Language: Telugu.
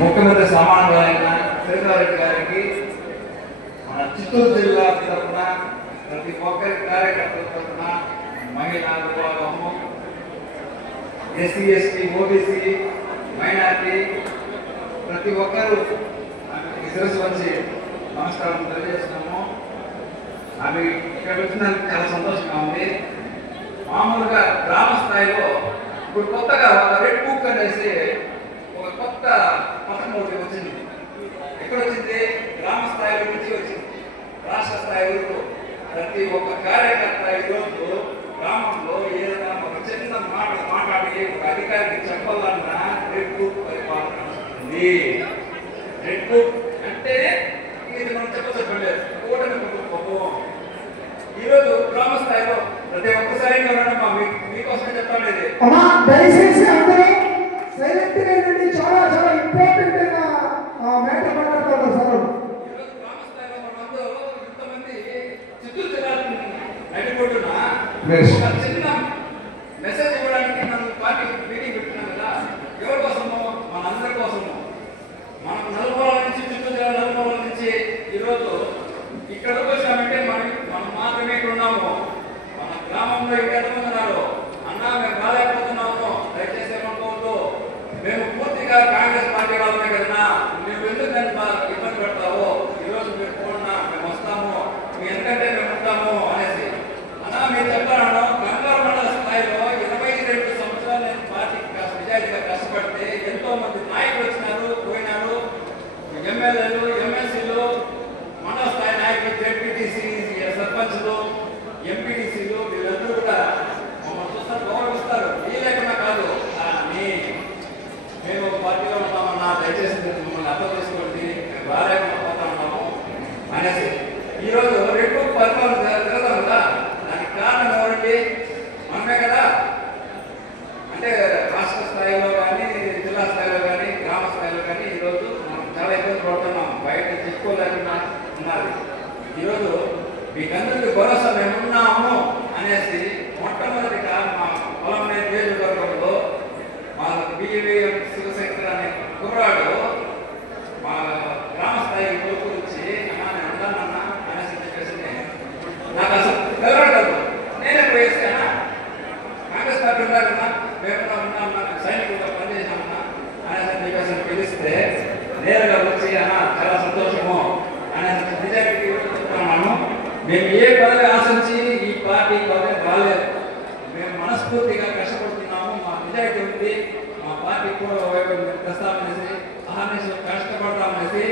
ముఖ్యమంత్రి సమానమైన శ్రీధర్ గారికి మన చిత్తూరు జిల్లా తరఫున ప్రతి ఒక్కరి కార్యకర్తల తరఫున మహిళా విభాగము ఎస్సీ ఎస్టీ ఓబీసీ మైనార్టీ ప్రతి ఒక్కరూ శిరస్సు వచ్చి నమస్కారం తెలియజేస్తున్నాము. అవి ఇక్కడ వచ్చినందుకు చాలా సంతోషంగా ఉంది. మామూలుగా గ్రామ స్థాయిలో ఇప్పుడు కొత్తగా ఒక రెడ్ బుక్ అనేసి ఒక కొత్త పథకం ఒకటి వచ్చింది. ఎక్కడ వచ్చింది? గ్రామ స్థాయిలో నుంచి వచ్చింది. రాష్ట్ర స్థాయి వరకు ప్రతి ఒక్క కార్యకర్త ఈరోజు గ్రామంలో ఏదైనా ఒక చిన్న మాట మాట్లాడి ఒక అధికారికి చెప్పాలన్నా రెడ్ బుక్ పరిపాలన వస్తుంది. రెడ్ బుక్ అంటే ఇది మనం చెప్పలేదు, కూటమి ప్రభుత్వం. ఈరోజు గ్రామ స్థాయిలో ప్రతి ఒక్కసారి మీకోసమే చెప్తాను. ఇది దయచేసి అందరూ సైలెంట్ గా ఉండి చాలా చాలా ఇంపార్టెంట్ మ్యాటర్ మాట్లాడుతున్నారు సార్. ఈరోజు గ్రామ స్థాయిలో మనందరూ ఇంతమంది చిత్తూరు జిల్లా నడిపోతున్నా ఒక చిన్న మెసేజ్ ఇవ్వడానికి మనం పార్టీ మీటింగ్ పెట్టున్నాం కదా. ఎవరి కోసము? మనందరి కోసము. మనం నలుమూల నుంచి, చిత్తూరు జిల్లా నలుమూల నుంచి ఈరోజు ఇక్కడికి వచ్చామంటే మనం మాత్రమే ఇక్కడ ఉన్నాము. మన గ్రామంలో ఇంకెంతమంది ఉన్నారు? అన్నా మేము రాలేకపోతున్నాము, దయచేసి ఏమనుకోవద్దు. మేము పూర్తిగా కాంగ్రెస్ పార్టీ వాళ్ళమే కదా, మేము ఎందుకు ఇబ్బంది పెడతావు? ఈరోజు మీరు పోన్నా మేము వస్తాము, మీ ఎందుకంటే మేము ఉంటాము అనేసి అన్నా మీరు చెప్పాను. గంగారు మండల స్థాయిలో 22 సంవత్సరాలు నేను పార్టీకి నిజాయితీగా కష్టపడితే ఎంతో మంది నాయకులు వచ్చినారు, పోయినారు. ఎమ్మెల్యేలు, ఎమ్మెల్సీలు, మండల స్థాయి నాయకులు, జెడ్పీటీసీ, సర్పంచ్లు, ఎంపీటీసీలు వీళ్ళందరూ కూడా మమ్మల్ని చూస్తారు, గౌరవిస్తారు. ఈ లేకుండా కాదు, మేము పార్టీలో ఉన్నామన్నా దయచేసి మమ్మల్ని అర్థం చేసుకోండి, మేము రాలేకుండా పోతా ఉన్నాము అనేసి ఈరోజు రెడ్ బుక్ పరిపాలన జరుగుతాం కదా. దానికి కారణం ఎవరండి? మనమే కదా. అంటే రాష్ట్ర స్థాయిలో కానీ, జిల్లా స్థాయిలో కానీ, గ్రామ స్థాయిలో కానీ ఈరోజు మనం చాలా ఇబ్బంది పడుతున్నాం. బయట చెప్పుకోలేకుండా ఉన్నారు. ఈరోజు మీకందరికీ భరోసా మేమున్నాము అనేసి మొట్టమొదటిగా మా పొలం నియోజకవర్గంలో మా బిఏవిఎం శివశంకర్ అనే కుర్రాడు మా గ్రామ స్థాయి గురించి అన్నా నేను ఉన్నానన్నా అనేసి చెప్పేసి నాకు అసలు ఎవరు నేనే పోయేసానా కాంగ్రెస్ పార్టీ ఉన్నారన్నా, మేము ఉన్నామన్నా, సైనికులుగా పనిచేసామన్నా అనేసి మీకు అసలు పిలిస్తే నేరుగా వచ్చి అన్నా చాలా సంతోషము అనేసి నిజానికి చెప్తున్నాను. మేము ఏ పదవి ఆశించి ఈ పార్టీ పదవి రాలేదు. మేము మనస్ఫూర్తిగా కష్టపడుతున్నాము. మా నిజాయితీ ఉంది. మా పార్టీ కూడా తెస్తామనేసి అహర్నిశలు కష్టపడతామనేసి